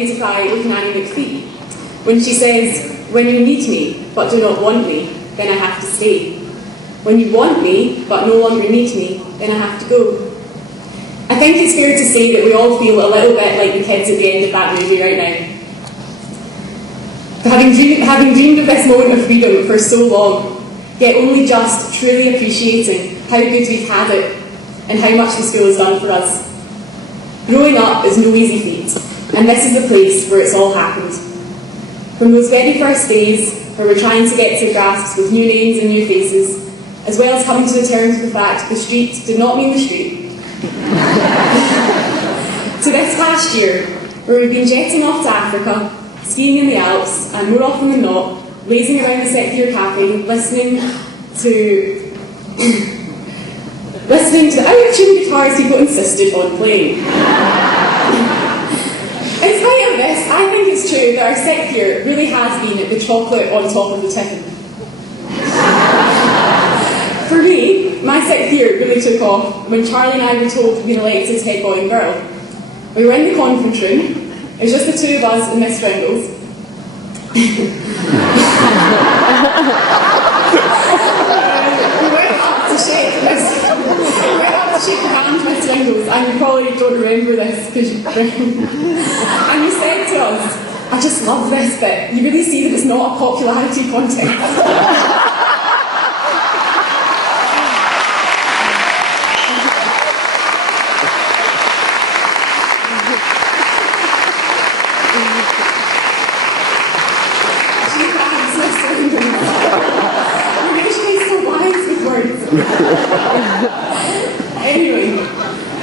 identify with Nanny McPhee when she says, "When you need me but do not want me, then I have to stay. When you want me but no longer need me, then I have to go." I think it's fair to say that we all feel a little bit like the kids at the end of that movie right now. Having dreamed of this moment of freedom for so long, yet only just truly appreciating how good we've had it and how much the school has done for us. Growing up is no easy feat, and this is the place where it's all happened. From those very first days where we're trying to get to grasps with new names and new faces, as well as coming to the terms with the fact the street did not mean the street, to this past year, where we've been jetting off to Africa, skiing in the Alps, and more often than not, lazing around the Secular Cafe, listening to the out-of-tune guitars people insisted on playing. In spite of this, I think it's true that our sixth year really has been the chocolate on top of the tiffin. For me, my sixth year really took off when Charlie and I were told we'd been elected head boy and girl. We were in the conference room, it was just the two of us and Miss Pringles. We went up to shake the hand with Miss Pringles, and you probably don't remember this because and you said to us, "I just love this bit. You really see that it's not a popularity contest." Anyway,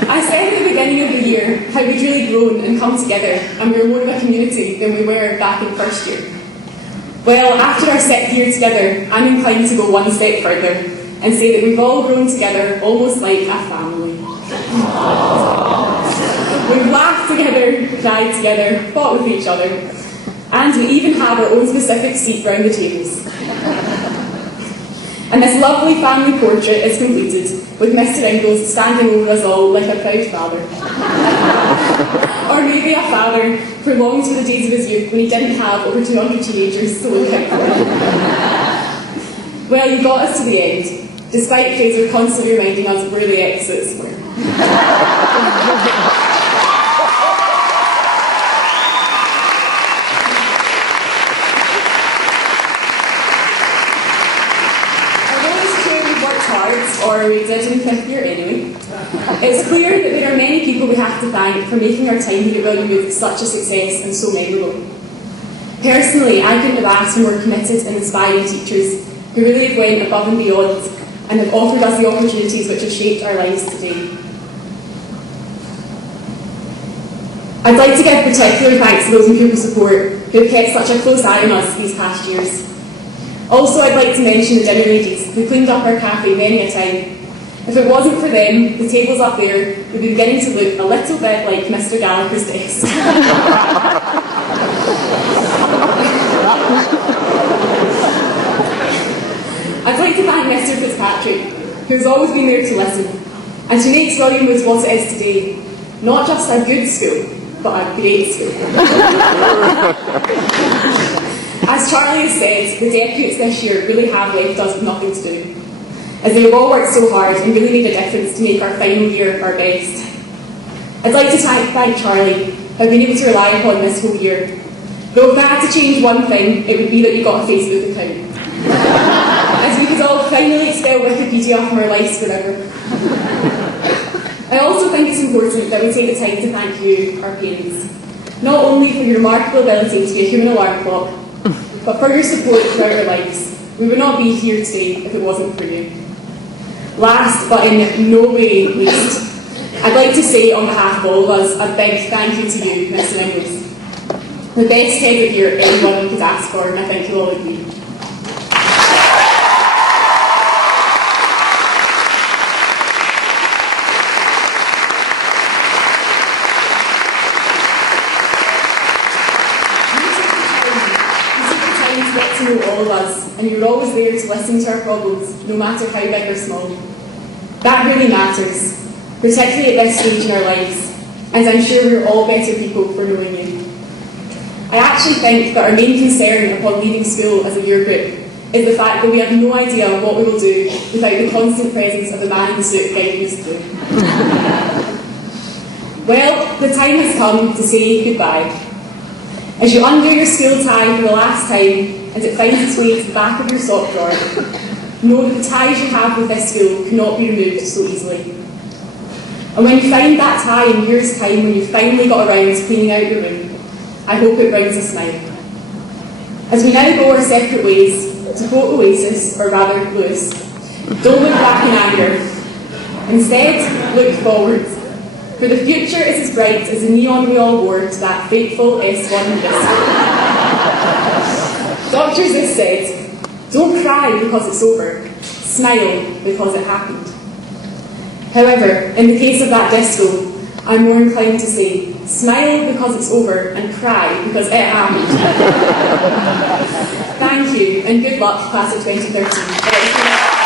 I said at the beginning of the year how we'd really grown and come together, and we were more of a community than we were back in first year. Well, after our sixth year together, I'm inclined to go one step further and say that we've all grown together almost like a family. We've laughed together, cried together, fought with each other, and we even have our own specific seat round the tables. And this lovely family portrait is completed with Mr. Ingalls standing over us all like a proud father. Or maybe a father who longs for the days of his youth when he didn't have over 200 teenagers to look out for. Well, you got us to the end, despite Fraser constantly reminding us where the exits were. Or we did in fifth year anyway. It's clear that there are many people we have to thank for making our time here at Williamwood such a success and so memorable. Personally, I couldn't have asked for more committed and inspiring teachers who really have went above and beyond and have offered us the opportunities which have shaped our lives today. I'd like to give particular thanks to those in pupil support who have kept such a close eye on us these past years. Also, I'd like to mention the dinner ladies who cleaned up our cafe many a time. If it wasn't for them, the tables up there would be beginning to look a little bit like Mr. Gallagher's desk. I'd like to thank Mr. Fitzpatrick, who's always been there to listen, and who makes Williamwood what it is today. Not just a good school, but a great school. As Charlie has said, the deputies this year really have left us with nothing to do, as they have all worked so hard and really made a difference to make our final year our best. I'd like to thank Charlie for being able to rely upon this whole year. Though if I had to change one thing, it would be that you got a Facebook account, as we could all finally expel Wikipedia from our lives forever. I also think it's important that we take the time to thank you, our parents, not only for your remarkable ability to be a human alarm clock, but for your support throughout our lives. We would not be here today if it wasn't for you. Last, but in no way least, I'd like to say on behalf of all of us, a big thank you to you, Mr. Ingalls. The best head of year anyone could ask for, and I think you all agree. To know all of us, and you're always there to listen to our problems, no matter how big or small. That really matters, particularly at this stage in our lives, as I'm sure we're all better people for knowing you. I actually think that our main concern upon leaving school as a year group is the fact that we have no idea what we will do without the constant presence of the man in the suit guiding us through. Well, the time has come to say goodbye. As you undo your school tie for the last time and it finds its way to the back of your sock drawer, know that the ties you have with this school cannot be removed so easily. And when you find that tie in years' time, when you've finally got around to cleaning out your room, I hope it brings a smile. As we now go our separate ways, to quote Oasis, or rather Lewis, don't look back in anger. Instead, look forward. For the future is as bright as the neon we all wore to that fateful S1 disco. Dr. Seuss said, don't cry because it's over, smile because it happened. However, in the case of that disco, I'm more inclined to say, smile because it's over and cry because it happened. Thank you, and good luck, class of 2013.